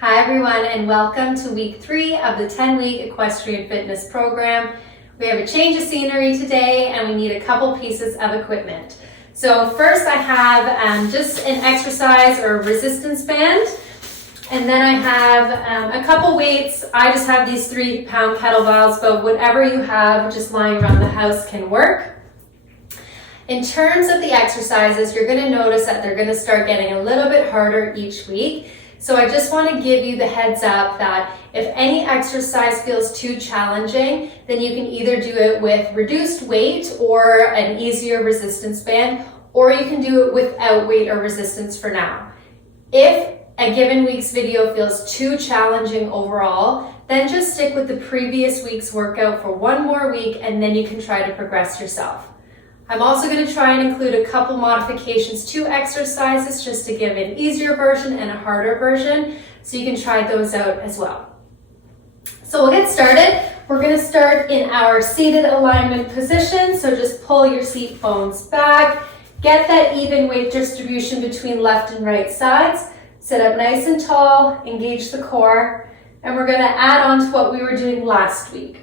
Hi everyone, and welcome to week 3 of the 10-week Equestrian Fitness program. We have a change of scenery today and we need a couple pieces of equipment. So first I have just an exercise or resistance band, and then I have a couple weights. I just have these 3-pound kettlebells, but whatever you have just lying around the house can work. In terms of the exercises, you're going to notice that they're going to start getting a little bit harder each week. So I just want to give you the heads up that if any exercise feels too challenging, then you can either do it with reduced weight or an easier resistance band, or you can do it without weight or resistance for now. If a given week's video feels too challenging overall, then just stick with the previous week's workout for one more week and then you can try to progress yourself. I'm also going to try and include a couple modifications to exercises just to give an easier version and a harder version, so you can try those out as well. So we'll get started. We're going to start in our seated alignment position, so just pull your seat bones back, get that even weight distribution between left and right sides, sit up nice and tall, engage the core, and we're going to add on to what we were doing last week.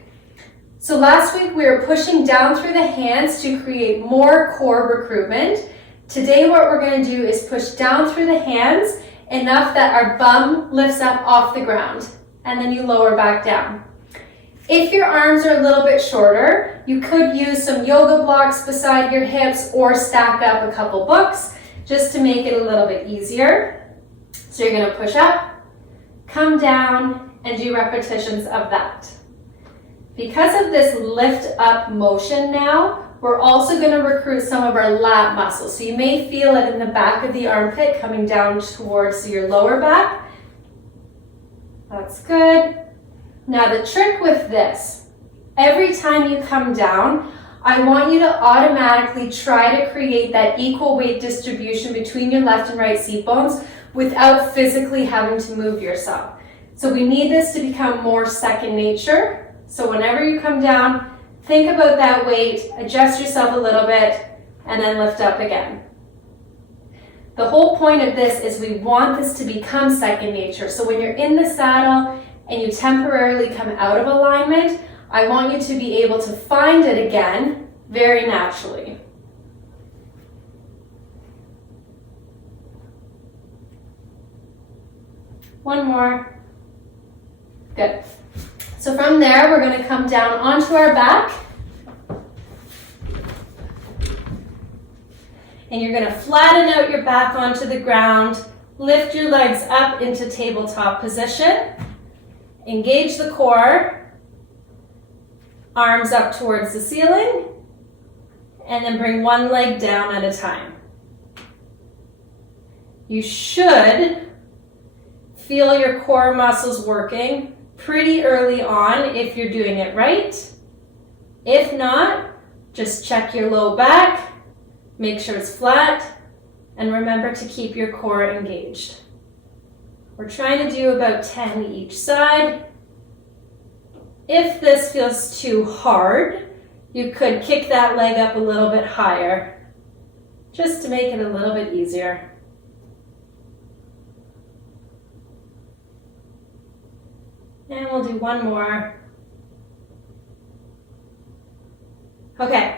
So last week we were pushing down through the hands to create more core recruitment. Today what we're going to do is push down through the hands enough that our bum lifts up off the ground, and then you lower back down. If your arms are a little bit shorter, you could use some yoga blocks beside your hips or stack up a couple books just to make it a little bit easier. So you're going to push up, come down, and do repetitions of that. Because of this lift up motion now, we're also going to recruit some of our lat muscles. So you may feel it in the back of the armpit coming down towards your lower back. That's good. Now the trick with this, every time you come down, I want you to automatically try to create that equal weight distribution between your left and right seat bones without physically having to move yourself. So we need this to become more second nature. So whenever you come down, think about that weight, adjust yourself a little bit, and then lift up again. The whole point of this is we want this to become second nature. So when you're in the saddle and you temporarily come out of alignment, I want you to be able to find it again very naturally. One more. Good. So from there, we're going to come down onto our back. And you're going to flatten out your back onto the ground, lift your legs up into tabletop position, engage the core, arms up towards the ceiling, and then bring one leg down at a time. You should feel your core muscles working pretty early on if you're doing it right. If not, just check your low back, make sure it's flat, and remember to keep your core engaged. We're trying to do about 10 each side. If this feels too hard, you could kick that leg up a little bit higher, just to make it a little bit easier. And we'll do one more. Okay,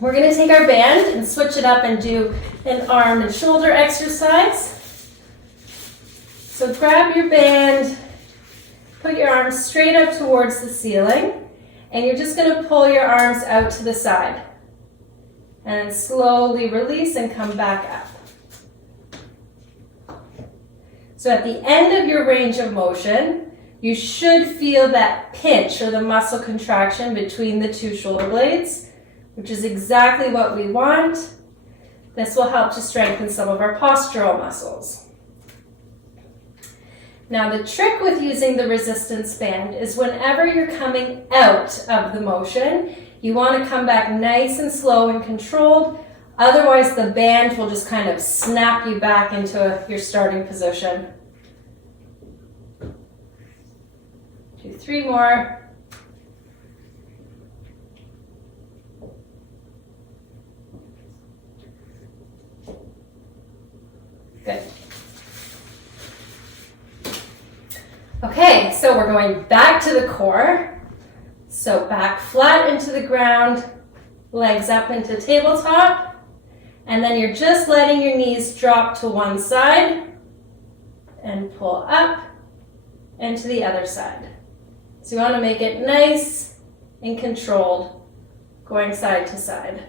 we're going to take our band and switch it up and do an arm and shoulder exercise. So grab your band, put your arms straight up towards the ceiling, and you're just going to pull your arms out to the side. And then slowly release and come back up. So at the end of your range of motion, you should feel that pinch or the muscle contraction between the two shoulder blades, which is exactly what we want. This will help to strengthen some of our postural muscles. Now the trick with using the resistance band is whenever you're coming out of the motion, you want to come back nice and slow and controlled. Otherwise the band will just kind of snap you back into your starting position. Do 3 more. Good. Okay, so we're going back to the core. So back flat into the ground, legs up into tabletop, and then you're just letting your knees drop to one side and pull up and to the other side. So you want to make it nice and controlled, going side to side.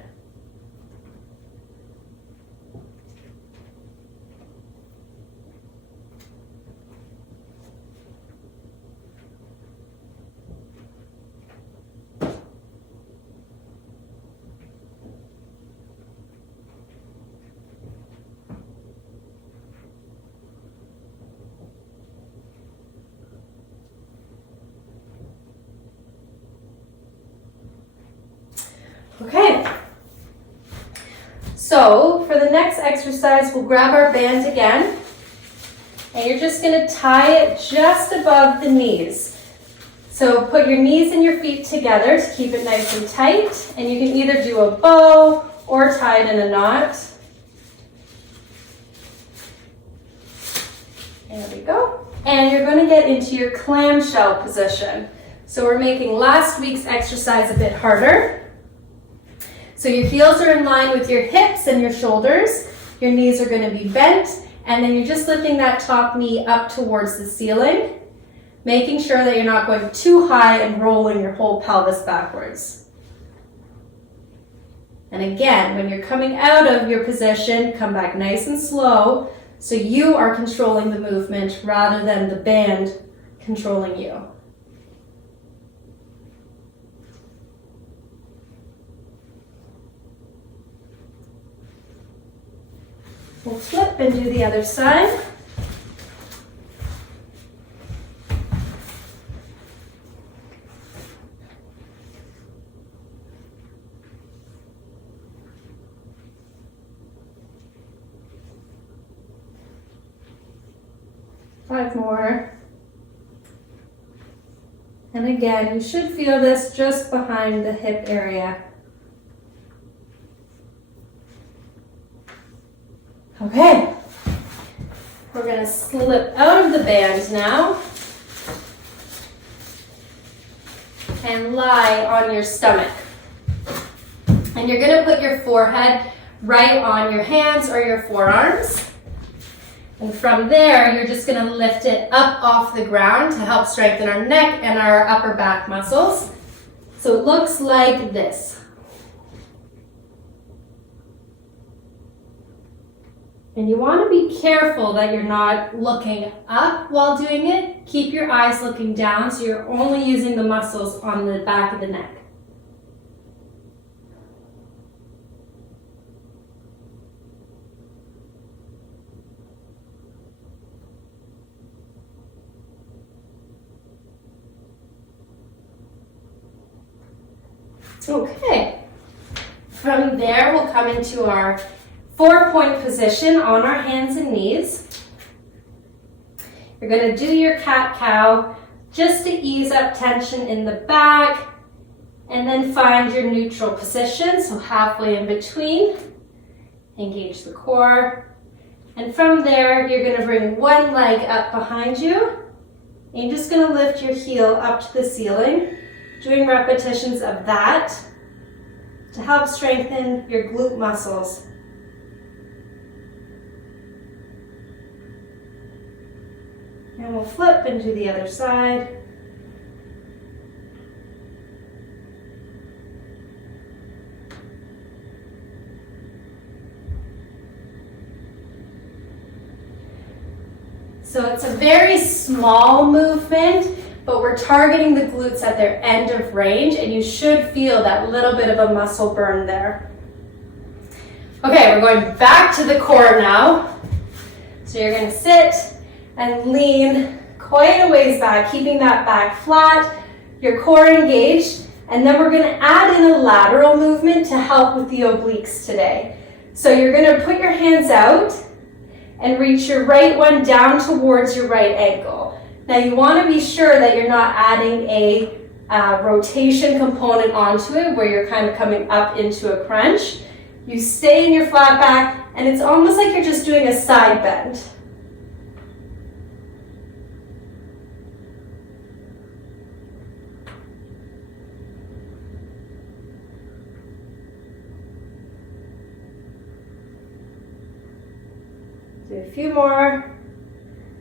Okay, so for the next exercise, we'll grab our band again, and you're just going to tie it just above the knees. So put your knees and your feet together to keep it nice and tight, and you can either do a bow or tie it in a knot. There we go. And you're going to get into your clamshell position. So we're making last week's exercise a bit harder. So your heels are in line with your hips and your shoulders. Your knees are going to be bent, and then you're just lifting that top knee up towards the ceiling, making sure that you're not going too high and rolling your whole pelvis backwards. And again, when you're coming out of your position, come back nice and slow, so you are controlling the movement rather than the band controlling you. We'll flip and do the other side. Five more. And again, you should feel this just behind the hip area. Okay, we're going to slip out of the band now and lie on your stomach. And you're going to put your forehead right on your hands or your forearms. And from there, you're just going to lift it up off the ground to help strengthen our neck and our upper back muscles. So it looks like this. And you want to be careful that you're not looking up while doing it. Keep your eyes looking down so you're only using the muscles on the back of the neck. Okay. From there, we'll come into our 4-point position on our hands and knees. You're going to do your cat-cow just to ease up tension in the back, and then find your neutral position, so halfway in between. Engage the core. And from there, you're going to bring one leg up behind you, and you're just going to lift your heel up to the ceiling, doing repetitions of that to help strengthen your glute muscles. And we'll flip and do the other side. So it's a very small movement, but we're targeting the glutes at their end of range, and you should feel that little bit of a muscle burn there. Okay, we're going back to the core now. So you're going to sit and lean quite a ways back, keeping that back flat, your core engaged, and then we're going to add in a lateral movement to help with the obliques today. So you're going to put your hands out and reach your right one down towards your right ankle. Now you want to be sure that you're not adding a rotation component onto it where you're kind of coming up into a crunch. You stay in your flat back, and it's almost like you're just doing a side bend. Do a few more.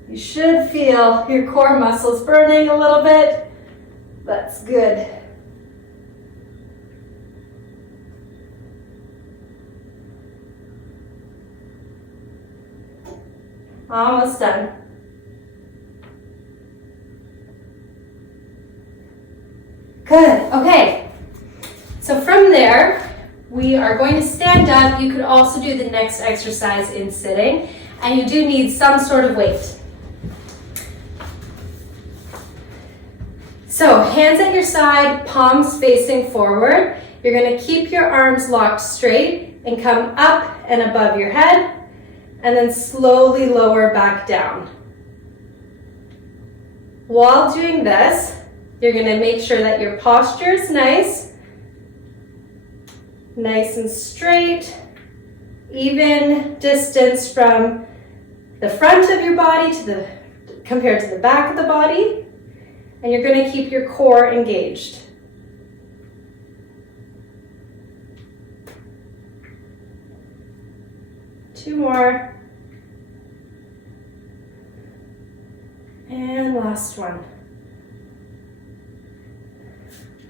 You should feel your core muscles burning a little bit. That's good. Almost done. Good, okay. So from there, we are going to stand up. You could also do the next exercise in sitting, and you do need some sort of weight. So hands at your side, palms facing forward. You're going to keep your arms locked straight and come up and above your head, and then slowly lower back down. While doing this, you're going to make sure that your posture is nice and straight, even distance from the front of your body compared to the back of the body, and you're going to keep your core engaged. Two more. And last one.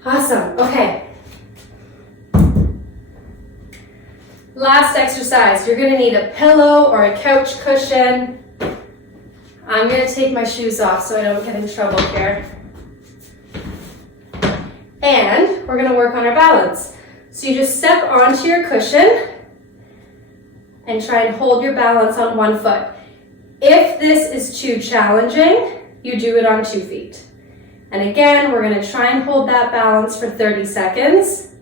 Awesome, okay. Last exercise, you're gonna need a pillow or a couch cushion. I'm gonna take my shoes off so I don't get in trouble here. And we're gonna work on our balance. So you just step onto your cushion and try and hold your balance on one foot. If this is too challenging, you do it on 2 feet. And again, we're gonna try and hold that balance for 30 seconds.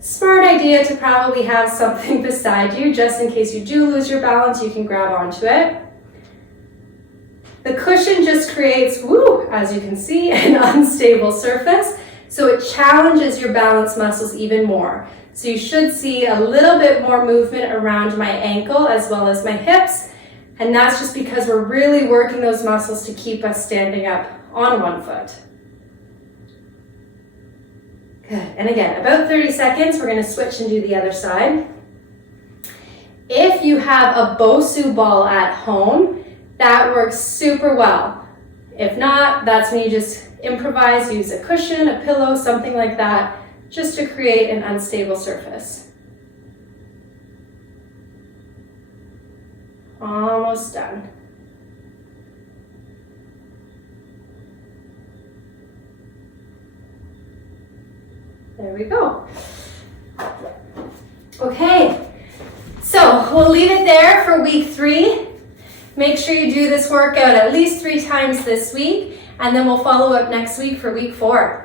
Smart idea to probably have something beside you, just in case you do lose your balance, you can grab onto it. The cushion just creates, as you can see, an unstable surface, so it challenges your balance muscles even more. So you should see a little bit more movement around my ankle as well as my hips, and that's just because we're really working those muscles to keep us standing up on one foot. Good, and again, about 30 seconds, we're gonna switch and do the other side. If you have a Bosu ball at home, that works super well. If not, that's when you just improvise, use a cushion, a pillow, something like that, just to create an unstable surface. Almost done. There we go. Okay, so we'll leave it there for week 3. Make sure you do this workout at least 3 times this week, and then we'll follow up next week for week 4.